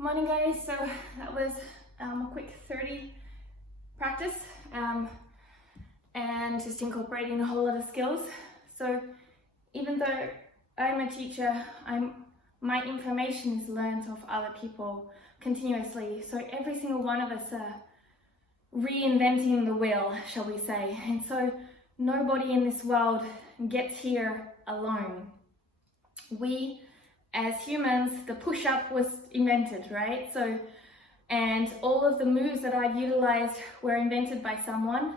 Morning guys, so that was a quick 30 practice and just incorporating a whole lot of skills. So even though I'm a teacher, my information is learned off other people continuously. So every single one of us are reinventing the wheel, shall we say. And so nobody in this world gets here alone. We as humans, the push-up was invented, right? So, and all of the moves that I've utilized were invented by someone.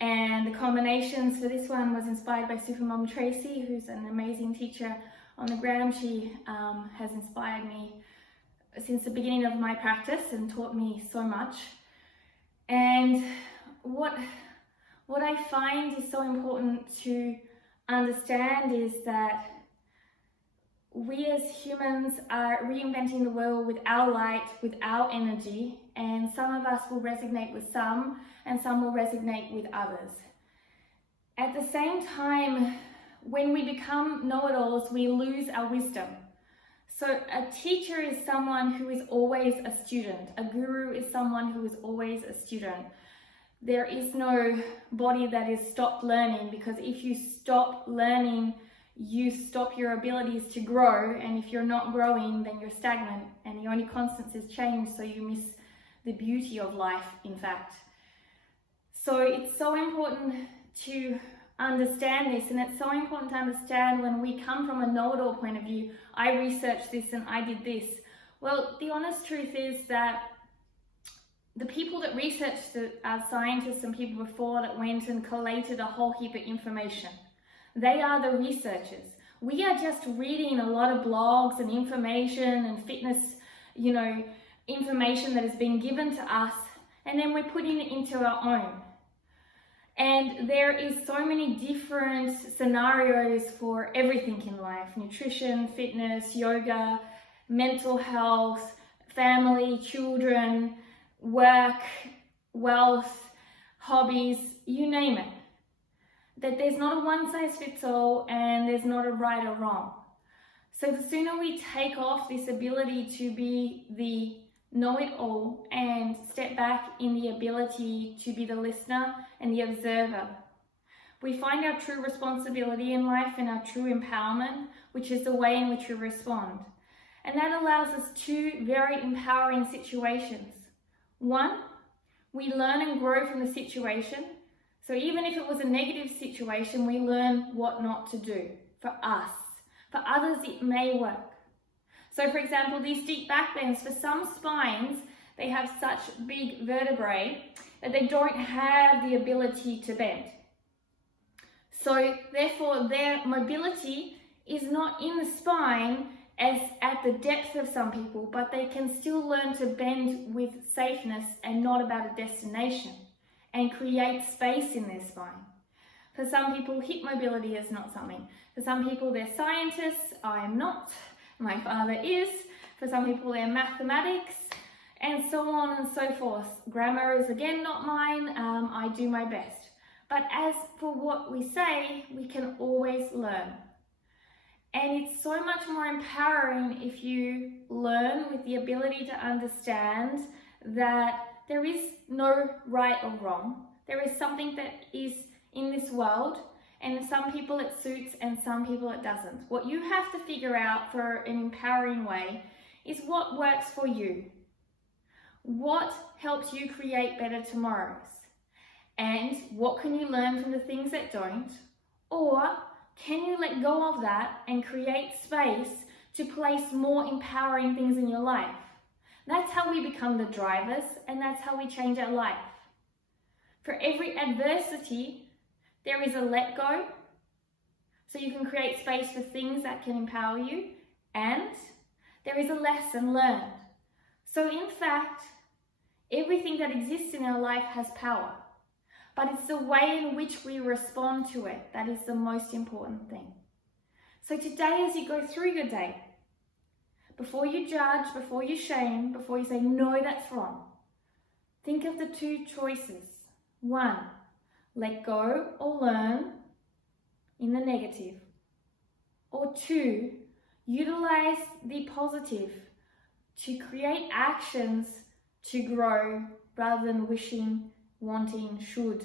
And the combinations for this one was inspired by Supermom Tracy, who's an amazing teacher on the ground. She has inspired me since the beginning of my practice and taught me so much. And what I find is so important to understand is that we as humans are reinventing the world with our light, with our energy, and some of us will resonate with some and some will resonate with others. At the same time, when we become know-it-alls, we lose our wisdom. So a teacher is someone who is always a student. A guru is someone who is always a student. There is no body that is stopped learning, because if you stop learning, you stop your abilities to grow, and if you're not growing, then you're stagnant, and the only constant is change, so you miss the beauty of life, in fact. So it's so important to understand this, and it's so important to understand when we come from a know-it-all point of view. I researched this and I did this. Well, the honest truth is that the people that researched it are scientists and people before that went and collated a whole heap of information. They are the researchers. We are just reading a lot of blogs and information and fitness, information that has been given to us, and then we're putting it into our own. And there is so many different scenarios for everything in life: nutrition, fitness, yoga, mental health, family, children, work, wealth, hobbies, you name it. That there's not a one size fits all and there's not a right or wrong. So the sooner we take off this ability to be the know-it-all and step back in the ability to be the listener and the observer, we find our true responsibility in life and our true empowerment, which is the way in which we respond. And that allows us two very empowering situations. One, we learn and grow from the situation. So even if it was a negative situation, we learn what not to do for us. For others, it may work. So for example, these deep back bends, for some spines, they have such big vertebrae that they don't have the ability to bend. So therefore, their mobility is not in the spine as at the depth of some people, but they can still learn to bend with safeness and not about a destination, and create space in their spine. For some people, hip mobility is not something. For some people, they're scientists. I am not. My father is. For some people, they're mathematics, and so on and so forth. Grammar is again not mine. I do my best. But as for what we say, we can always learn. And it's so much more empowering if you learn with the ability to understand that there is no right or wrong. There is something that is in this world, and some people it suits and some people it doesn't. What you have to figure out for an empowering way is what works for you. What helps you create better tomorrows? And what can you learn from the things that don't? Or can you let go of that and create space to place more empowering things in your life? That's how we become the drivers, and that's how we change our life. For every adversity, there is a let go, so you can create space for things that can empower you, and there is a lesson learned. So in fact, everything that exists in our life has power, but it's the way in which we respond to it that is the most important thing. So today, as you go through your day, before you judge, before you shame, before you say, no, that's wrong, think of the two choices. One, let go or learn in the negative. Or two, utilize the positive to create actions to grow rather than wishing, wanting, should.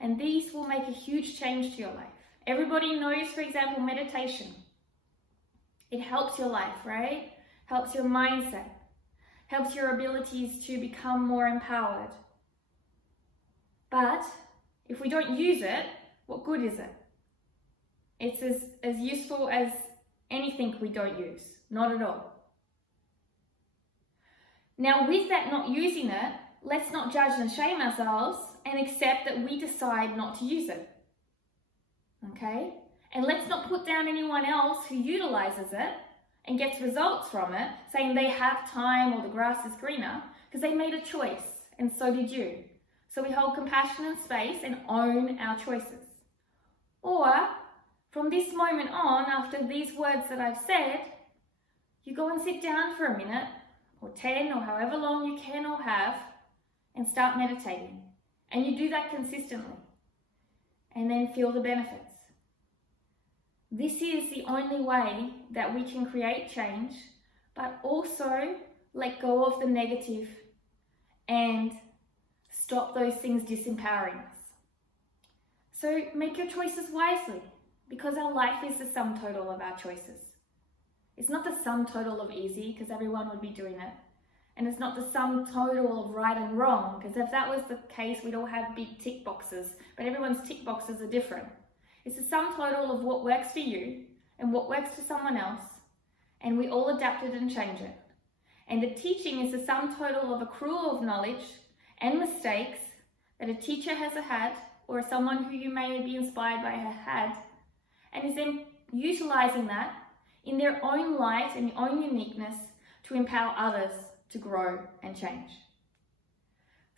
And these will make a huge change to your life. Everybody knows, for example, meditation. It helps your life, right? Helps your mindset, helps your abilities to become more empowered. But if we don't use it, what good is it? It's as useful as anything we don't use. Not at all. Now, with that not using it, let's not judge and shame ourselves and accept that we decide not to use it. Okay? And let's not put down anyone else who utilizes it and gets results from it, saying they have time or the grass is greener, because they made a choice, and so did you. So we hold compassion and space and own our choices. Or, from this moment on, after these words that I've said, you go and sit down for a minute, or 10, or however long you can or have, and start meditating. And you do that consistently. And then feel the benefits. This is the only way that we can create change, but also let go of the negative and stop those things disempowering us. So make your choices wisely, because our life is the sum total of our choices. It's not the sum total of easy, because everyone would be doing it. And it's not the sum total of right and wrong, because if that was the case, we'd all have big tick boxes, but everyone's tick boxes are different. It's the sum total of what works for you and what works for someone else, and we all adapt it and change it. And the teaching is the sum total of accrual of knowledge and mistakes that a teacher has had, or someone who you may be inspired by have had, and is then utilizing that in their own light and their own uniqueness to empower others to grow and change.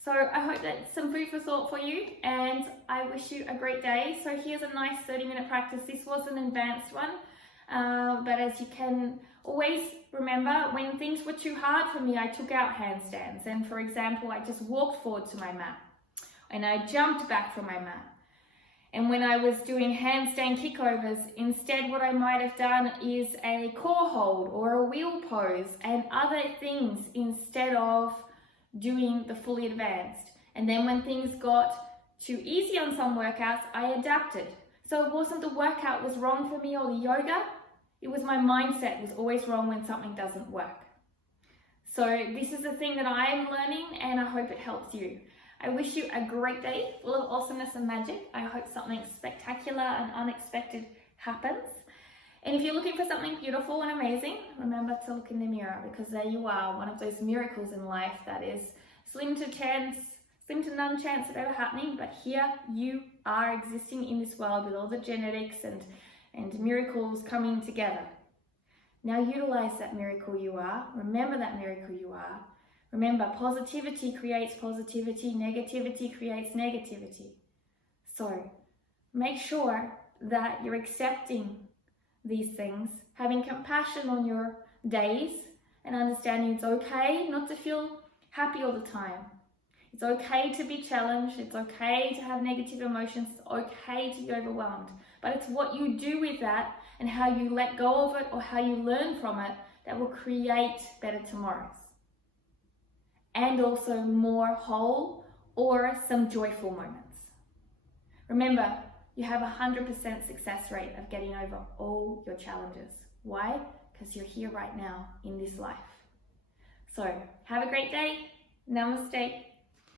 So I hope that's some food for thought for you, and I wish you a great day. So here's a nice 30-minute practice. This was an advanced one, but as you can always remember, when things were too hard for me, I took out handstands. And for example, I just walked forward to my mat and I jumped back from my mat. And when I was doing handstand kickovers, instead what I might have done is a core hold or a wheel pose and other things instead of doing the fully advanced. And then when things got too easy on some workouts, I adapted. So it wasn't the workout was wrong for me or the yoga, it was my mindset was always wrong when something doesn't work. So this is the thing that I am learning, and I hope it helps you. I wish you a great day full of awesomeness and magic. I hope something spectacular and unexpected happens. And if you're looking for something beautiful and amazing, remember to look in the mirror, because there you are, one of those miracles in life that is slim to none chance of ever happening, but here you are existing in this world with all the genetics and miracles coming together. Now utilize that miracle you are. Remember that miracle you are. Remember, positivity creates positivity, negativity creates negativity. So make sure that you're accepting these things, having compassion on your days, and understanding it's okay not to feel happy all the time. It's okay to be challenged. It's okay to have negative emotions. It's okay to be overwhelmed. But it's what you do with that and how you let go of it or how you learn from it that will create better tomorrows. And also more whole or some joyful moments. Remember, you have 100% success rate of getting over all your challenges. Why? Because you're here right now in this life. So have a great day. Namaste.